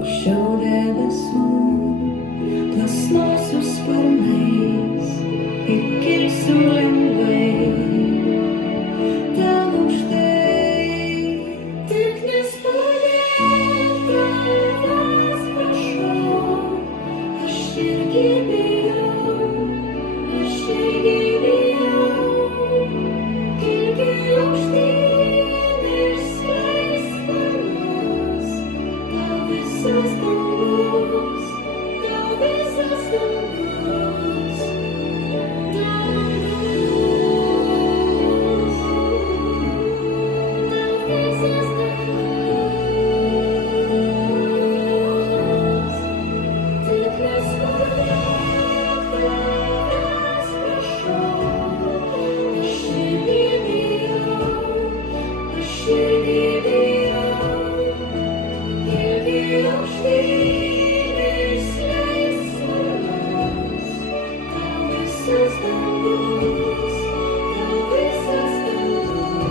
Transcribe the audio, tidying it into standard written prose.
aukščiau debesų, plasnosiu sparnais ir kilsiu lengvai. Ten aukštai, tik nespalėk tavęs prašau, aš irgi bijau, aš irgi bijau. Kilki aukštyn ir skleisk sparnus, tau visas dangus, tau visas dangus, dangus, tau visas dangus. Tik nespalėk tavęs prašau, aš irgi bijau, aš irgi bijau. Kilki aukštyn ir skleisk sparnus, tau visas dangus, tau visas dangus.